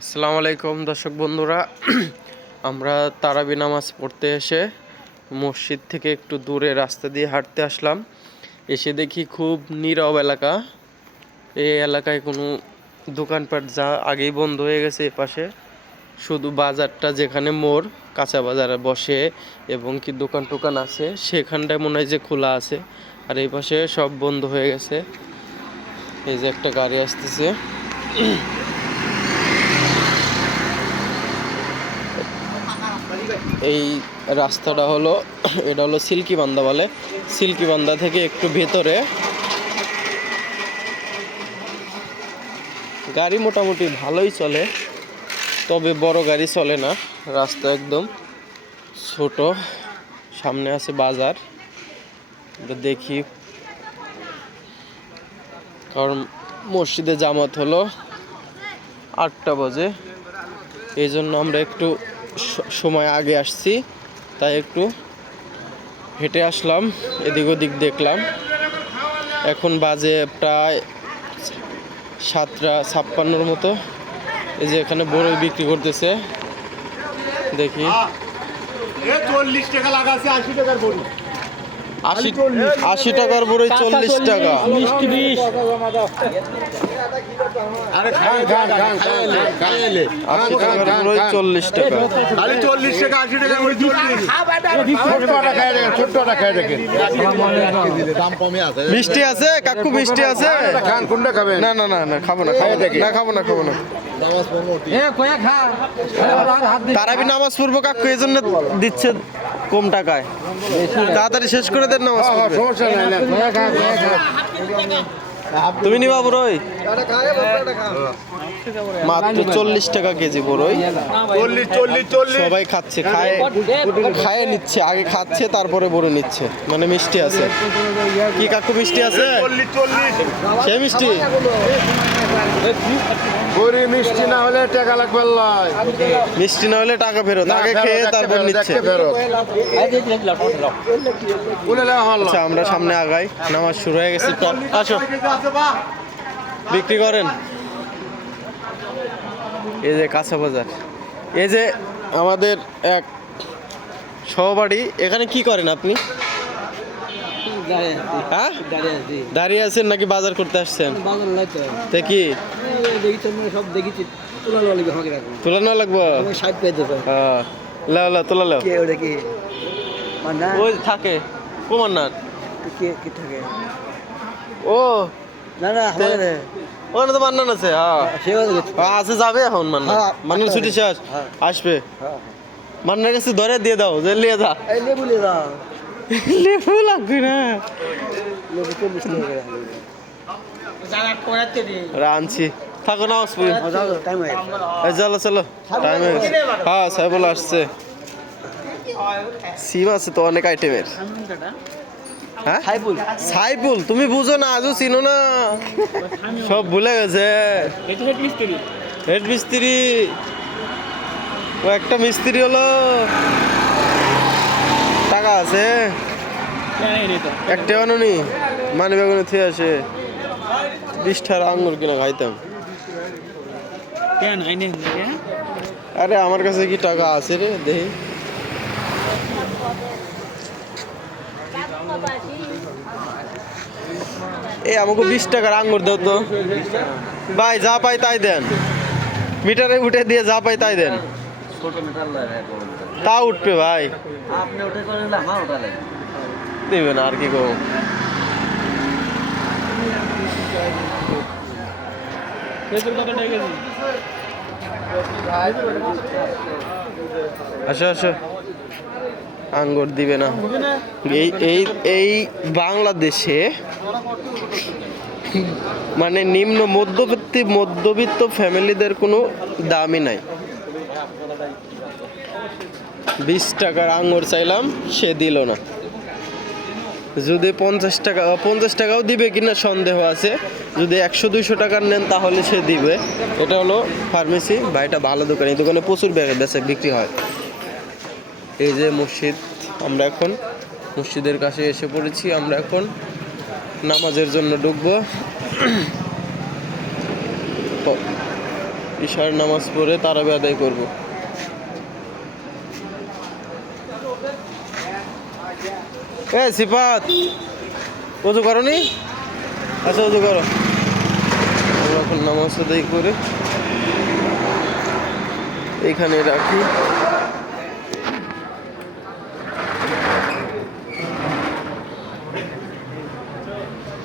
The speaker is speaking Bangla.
আসসালামু আলাইকুম দর্শক বন্ধুরা, আমরা তারাবি নামাজ পড়তে এসে মসজিদ থেকে একটু দূরে রাস্তা দিয়ে হাঁটতে আসলাম। এসে দেখি খুব নীরব এলাকা। এই এলাকায় কোনো দোকানপাট যা আগেই বন্ধ হয়ে গেছে। এপাশে শুধু বাজারটা, যেখানে মোড় কাঁচা বাজারে বসে এবং কি দোকান টোকান আছে, সেখানটায় মনে হয় যে খোলা আছে। আর এই পাশে সব বন্ধ হয়ে গেছে। এই যে একটা গাড়ি আসতেছে। এই রাস্তাটা হলো, এটা হলো সিল্কি বান্দা বলে। সিল্কি বান্দা থেকে একটু ভেতরে। গাড়ি মোটামুটি ভালোই চলে, তবে বড় গাড়ি চলে না। রাস্তা একদম ছোট, সামনে আছে বাজার। দেখি, কারণ মসজিদে জামাত হলো 8টা বাজে, এই জন্য আমরা একটু সময় আগে আসছি, তাই একটু হেঁটে আসলাম, এদিক ওদিক দেখলাম। এখন বাজে প্রায় 7:56 মতো। এই যে এখানে বড়ই বিক্রি করতেছে, দেখি 40 টাকা লাগাছে, 80 টাকার বড়ি। 80 টাকার বড়ই 40 টাকা। মিষ্টি 20। আরে খান 80 টাকার বড়ই 40 টাকা। খালি 40 টাকা, 80 টাকার বড়ি 40। ছোট্টটা খায় দেখেন, ছোট্টটা খায় দেখেন। দাম কমই আছে। মিষ্টি আছে কাকু? মিষ্টি আছে? খান, কোনটা খাবেন? না না না না, খাবো না, খাবো না। তারাবি নামাজ পড়বো কাকু, এই জন্য দিচ্ছে কম টাকায়। তাড়াতাড়ি শেষ করে দেন নামাজ পড়বে। সমস্যা নাই না। তুমি নিবা বড়ই? মাত্র 40 টাকা কেজি বড়ই। 40। সবাই খাচ্ছে, খায় নিচ্ছে, আগে খাচ্ছে তারপরে বড় নিচ্ছে। মানে মিষ্টি আছে কি কাকু? মিষ্টি আছে? 40। সে মিষ্টি বড়ি মিষ্টি না হলে টাকা লাগবে লয়। মিষ্টি না হলে টাকা ফেরত, আগে খেয়ে তারপর নিচ্ছে। আচ্ছা, আমরা সামনে আগাই, নামাজ শুরু হয়ে গেছে। আসো, বিক্রি করেন। এই যে কাঁচা বাজার, এই যে আমাদের এক সহপাঠী। এখানে কি করেন আপনি? হ্যাঁ, দাঁড়িয়ে আছেন নাকি বাজার করতে আসছেন? দেখি তুলানো লাগবো। লাও তোলা লাও। ওই থাকে কুমার ও, ওখানে তো মান্নান আছে। হ্যাঁ আছে, যাবে এখন মান্নান ছুটি শেষ, আসবে। মান্নার কাছে ধরে দিয়ে দাও, যে লিয়ে যা। লেবু লাগবে না, আনছি। থাকো না, চলো টাইম হয়ে গেছে। হ্যাঁ সাইবুল আসছে। সিম আছে তো অনেক আইটেমের। হ্যাঁ সাইবুল, তুমি বুঝো না, আজও চিনো না, সব ভুলে গেছে। হেড মিস্ত্রি, ও একটা মিস্ত্রি হলো, টাকা আছে একটা আনুনি, মানে বেগুনে থেকে আসে 20টার আঙ্গুর কিনা খাইতাম। আরে আমার কাছে কি টাকা আছে রে, দেখি। এই আমাকে 20 টাকার আঙ্গুর দাও তো ভাই, যা পাই তাই দেন। মিটারে উঠে দিয়ে যা পাই তাই দেন। তা উঠবে ভাই, দেবেন আর কি করবো। আসো আঙ্গুর দিবে না। এই বাংলাদেশে মানে নিম্ন মধ্যবিত্ত ফ্যামিলিদের কোনো দামই নাই। 20 টাকার আঙ্গুর চাইলাম, সে দিল না। যদি 50 টাকাও দিবে কিনা সন্দেহ আছে। যদি 100-200 টাকার নেন তাহলে সে দিবে। এটা হলো ফার্মেসি, ভাইটা ভালো দোকান, এই দোকানে প্রচুর বেচা বিক্রি হয়। এই যে মসজিদ, আমরা এখন মসজিদের কাছে এসে পড়েছি। আমরা এখন নামাজের জন্য ঢুকবো। ঈশার নামাজ পড়ে তারাবি আদায় করব। সিফাত ওযু করনি? আচ্ছা ওযু করো। আমরা এখন নামাজ আদায় করে এখানে রাখি।